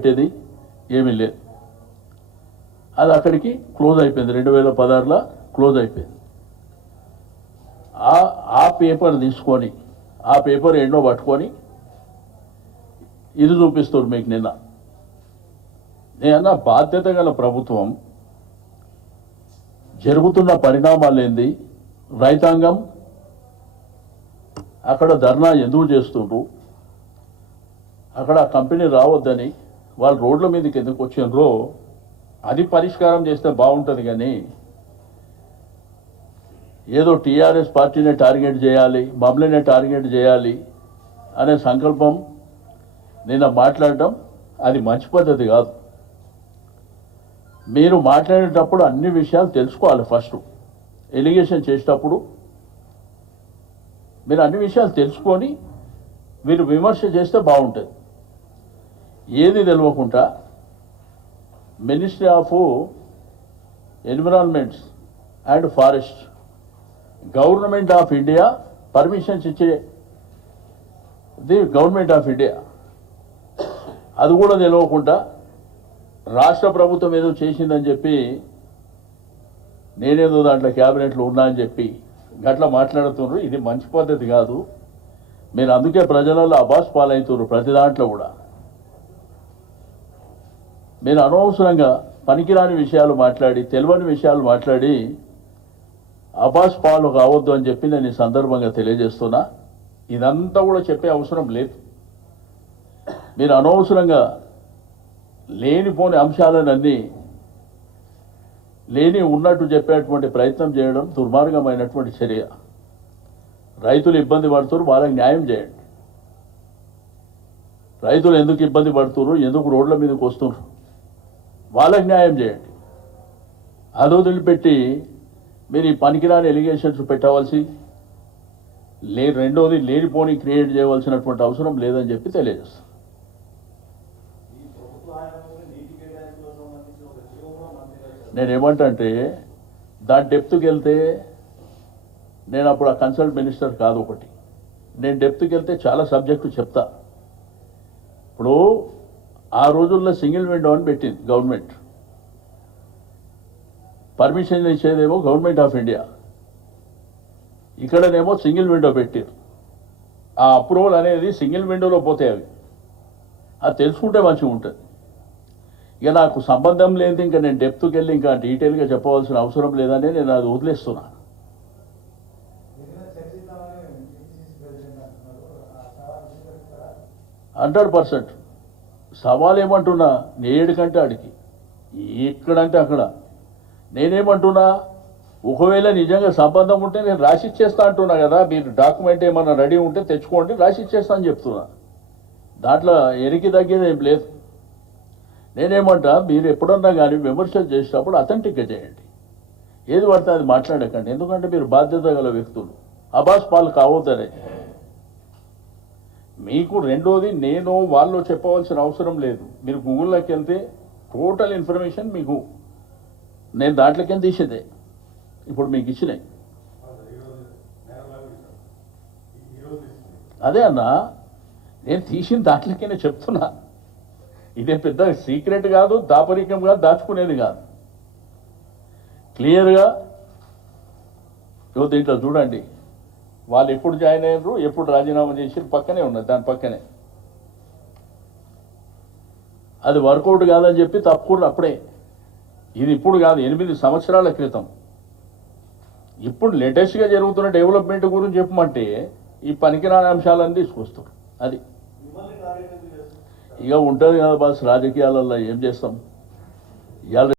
పెట్టేది ఏమీ లేదు. అది అక్కడికి క్లోజ్ అయిపోయింది. 2016లో క్లోజ్ అయిపోయింది. ఆ పేపర్ తీసుకొని ఆ పేపర్ ఎన్నో పట్టుకొని ఇది చూపిస్తారు మీకు. నేనన్నా బాధ్యత గల ప్రభుత్వం జరుగుతున్న పరిణామాలు ఏంది, రైతాంగం అక్కడ ధర్నా ఎందుకు చేస్తుండ్రు, అక్కడ కంపెనీ రావద్దని వాళ్ళు రోడ్ల మీదకి ఎందుకు వచ్చిండ్రో అది పరిష్కారం చేస్తే బాగుంటుంది. కానీ ఏదో టీఆర్ఎస్ పార్టీనే టార్గెట్ చేయాలి, మమ్మల్నే టార్గెట్ చేయాలి అనే సంకల్పం నిన్న మాట్లాడటం అది మంచి పద్ధతి కాదు. మీరు మాట్లాడేటప్పుడు అన్ని విషయాలు తెలుసుకోవాలి. ఫస్ట్ ఎలిగేషన్ చేసేటప్పుడు మీరు అన్ని విషయాలు తెలుసుకొని మీరు విమర్శ చేస్తే బాగుంటుంది. ఏది తెలియకుండా ministry of environments and forest government of India permissions ఇచ్చేది గవర్నమెంట్ ఆఫ్ ఇండియా, అది కూడా తెలియకుండా రాష్ట్ర ప్రభుత్వం ఏదో చేసిందని చెప్పి నేనేదో దాంట్లో క్యాబినెట్లో ఉన్నా అని చెప్పి గట్లా మాట్లాడుతున్నారు. ఇది మంచి పద్ధతి కాదు. మీరు అందుకే ప్రజలలో అబాస్ పాలవుతున్నారు. ప్రతి దాంట్లో కూడా మీరు అనవసరంగా పనికిరాని విషయాలు మాట్లాడి తెలియని విషయాలు మాట్లాడి అబాస్ పాలు కావద్దు అని చెప్పి నేను ఈ సందర్భంగా తెలియజేస్తున్నా. ఇదంతా కూడా చెప్పే అవసరం లేదు. మీరు అనవసరంగా లేనిపోని అంశాలన్నీ లేని ఉన్నట్టు చెప్పేటువంటి ప్రయత్నం చేయడం దుర్మార్గమైనటువంటి చర్య. రైతులు ఇబ్బంది పడుతున్నారు, వాళ్ళకి న్యాయం చేయండి. రైతులు ఎందుకు ఇబ్బంది పడుతున్నారు, ఎందుకు రోడ్ల మీదకి వస్తున్నారు, వాళ్ళకి న్యాయం చేయండి. అది వదిలిపెట్టి మీరు ఈ పనికిరాని ఎలిగేషన్స్ పెట్టవలసి రెండోది లేనిపోని క్రియేట్ చేయవలసినటువంటి అవసరం లేదని చెప్పి తెలియజేస్తాను. నేనేమంటే దాని డెప్త్కి వెళ్తే నేను అప్పుడు ఆ కన్సల్ట్ మినిస్టర్ కాదు. ఒకటి నేను డెప్త్కి వెళ్తే చాలా సబ్జెక్టు చెప్తా. ఇప్పుడు ఆ రోజుల్లో సింగిల్ విండో అని పెట్టింది గవర్నమెంట్. పర్మిషన్ ఇచ్చేదేమో గవర్నమెంట్ ఆఫ్ ఇండియా, ఇక్కడనేమో సింగిల్ విండో పెట్టారు. ఆ అప్రూవల్ అనేది సింగిల్ విండోలో పోతాయి. అది తెలుసుకుంటే మంచిగా ఉంటుంది. ఇక నాకు సంబంధం లేదు, ఇంకా నేను డెప్త్కి వెళ్ళి ఇంకా డీటెయిల్గా చెప్పవలసిన అవసరం లేదని నేను అది వదిలేస్తున్నా. 100% సవాల్ ఏమంటున్నా, నేడుకంటే ఆడికి ఎక్కడంటే అక్కడ. నేనేమంటున్నా, ఒకవేళ నిజంగా సంబంధం ఉంటే నేను రాసిచ్చేస్తా అంటున్నా కదా. మీరు డాక్యుమెంట్ ఏమన్నా రెడీ ఉంటే తెచ్చుకోండి, రాసిచ్చేస్తా అని చెప్తున్నా. దాంట్లో ఎరికి తగ్గేది ఏం లేదు. నేనేమంటా, మీరు ఎప్పుడన్నా కానీ విమర్శలు చేసేటప్పుడు అథెంటిక్గా చేయండి. ఏది పడితే అది మాట్లాడకండి. ఎందుకంటే మీరు బాధ్యత గల వ్యక్తులు. అబాస్ పాలు కావద్దనే మీకు. రెండోది, నేను వాళ్ళు చెప్పవలసిన అవసరం లేదు. మీరు గూగుల్లోకి వెళ్తే టోటల్ ఇన్ఫర్మేషన్ మీకు నేను దాంట్లోకి తీసేదే ఇప్పుడు మీకు ఇచ్చినాయి. అదే అన్నా, నేను తీసిన దాంట్లోకే చెప్తున్నా. ఇదే పెద్ద సీక్రెట్ కాదు, దాపరికం కాదు, దాచుకునేది కాదు. క్లియర్గా దీంట్లో చూడండి. వాళ్ళు ఎప్పుడు జాయిన్ అయ్యారు, ఎప్పుడు రాజీనామా చేసి పక్కనే ఉన్నది. దాని పక్కనే అది వర్కౌట్ కాదని చెప్పి తప్పకుండా అప్పుడే. ఇది ఇప్పుడు కాదు, 8 సంవత్సరాల క్రితం. ఇప్పుడు లేటెస్ట్గా జరుగుతున్న డెవలప్మెంట్ గురించి చెప్పమంటే ఈ పనికిరాని అంశాలన్నీ తీసుకొస్తారు. అది ఇక ఉంటుంది కదా బాస్. రాజకీయాలలో ఏం చేస్తాం. ఇవాళ